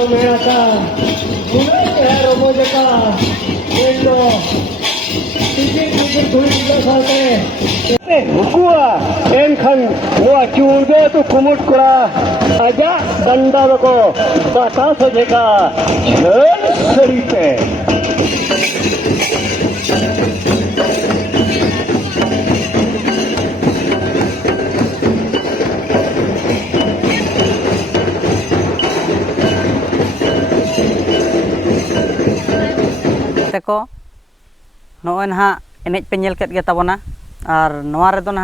Pemehatan mulai remaja ka endo titik duit juga sampai gua enkan gua juga tu kumut kura aja danda ko batas jeka chen seripe को नोय ना एनेज पे nail cat गे ताबोना और नोआ रेदो ना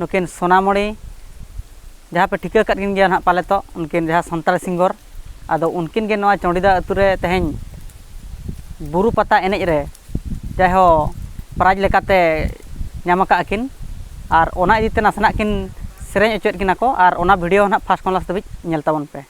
नुकिन सोनामुड़ी जहाँ पे ठिका कट गिन गया ना पाले तो उनकिन जहाँ संताल सिंगर आदो उनकिन गे नोआ चौंडीदा अतु रे तेहेñ बुरु पता एनेज रे जाहो प्राइज लेकाते नाम का किन और ओना इदीते नासना किन सेरेñ अचोत किना को और ओना वीडियो ना फास्ट क्लास दबिज नेल ताबोन पे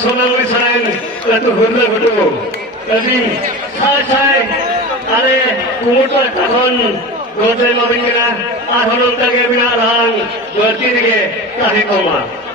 Sonamuड़ी selain itu hurla betul. Jadi saya ada kumutlah tahun 2015 ahonong tage bina rang berarti dike kahit koma.